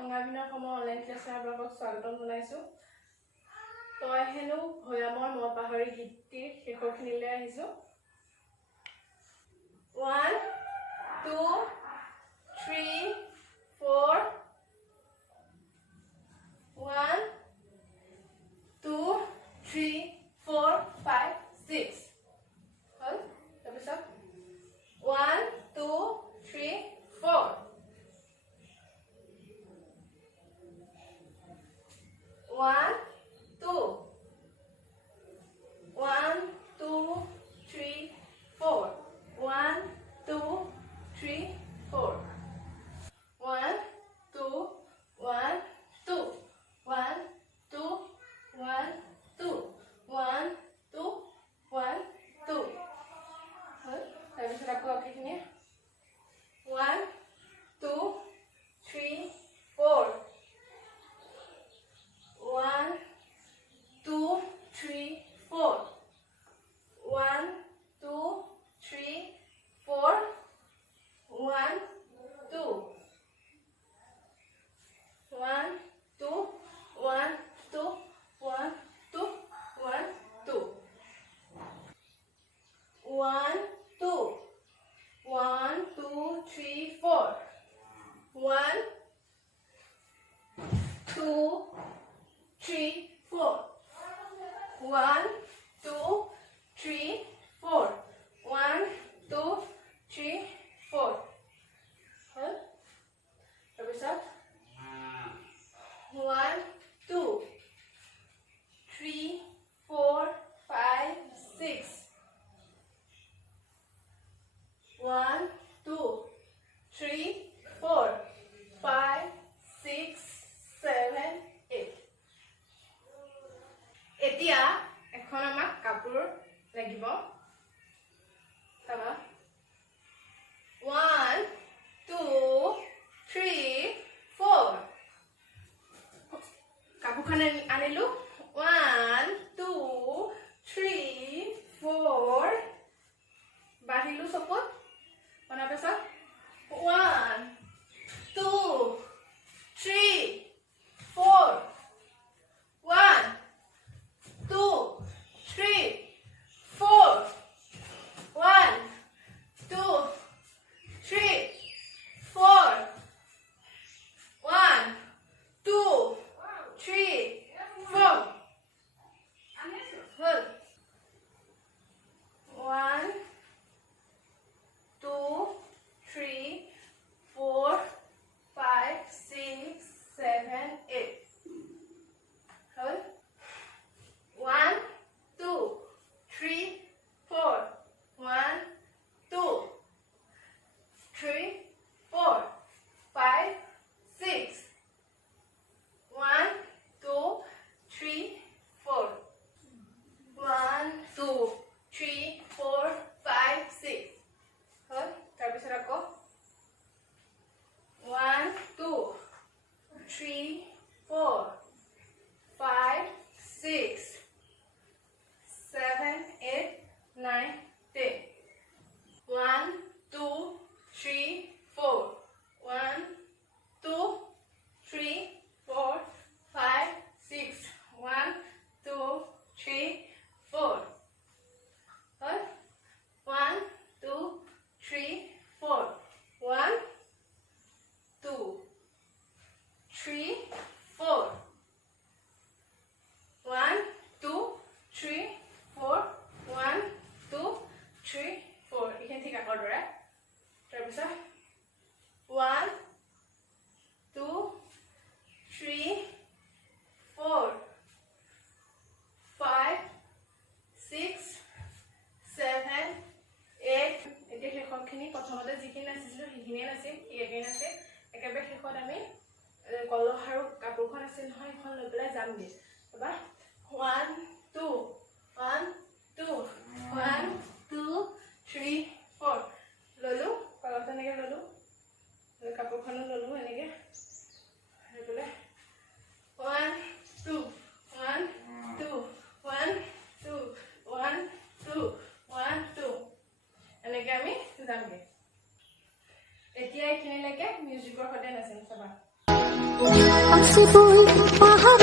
অংগাভিনৰ সময় অনলাইন ক্লাছৰ আপোনালোকক স্বাগতম জনাইছোঁ। তই হেনো ভৈয়ামৰ মই পাহৰি গীতটিৰ শেষৰখিনিলৈ আহিছোঁ। 1 2 3 4 1 2 3 4 5 6 হল। তাৰপিছত 1 2 3 4 1 2 1 2 3 4 1 2 3 4 1 2 1 2 1 2 1 2 1 2 1 2 হল। তাৰপিছত আকৌ বাকীখিনি 1 2 3 4 1 2 3 4 1 2 3 4 1 2 1 2 1 2 1 2 1 2 1 2 1 2 3 4 1 2 3 4 1 2 3 4 1 2 3 4 হল। তাৰপিছত 1 2 3 4 5 6 1 2 3 4 5 6 7 8 এতিয়া এখন আমাক কাপোৰ লাগিব। তাবা 1 2 3 4 কাপোৰখন আনিলো। 1 2 3 4 বাঢ়িলো চকুত বনাৰ পিছত 1 2 3 4 1 2 3 4 1 2 3 4 1 2 3 4 হল। 1 2 3 4 5 6 7 8 হল। 1 2 3 4 1 2 3 4 5 6 1 2 3 4 1 2 3 4 5 6 হল। তাৰপিছত আকৌ 1 2 3 4 5 6 7 8 9 10 1 2 3 4 1 2 3 4 5 6 1 2 3 4 হল। 1 2 3 4 1 2 3 4 1 2 3 4 1 2 3 4 এইখিনি ঠিক আগৰ দৰে। তাৰপিছত 1 2 3 4 5 6 7 8 এতিয়া শেষৰখিনি প্ৰথমতে যিখিনি নাচিছিলোঁ সেইখিনিয়ে নাচিম। এইখিনি আছে একেবাৰে শেষত আমি কলহ আৰু কাপোৰখন আছিল নহয় সেইখন লৈ পেলাই যামগৈ। তাৰপৰা 1 2 1 2 1 2 3 4 ললোঁ। কলহটো এনেকৈ ললোঁ, কাপোৰখনো ললোঁ এনেকৈ লৈ পেলাই 1 2 1 2 1 2 1 2 1 2 এনেকৈ আমি যামগৈ। এতিয়া এইখিনিলৈকে মিউজিকৰ সৈতে নাচিম চাবা। আছে বৈ পাহাৰ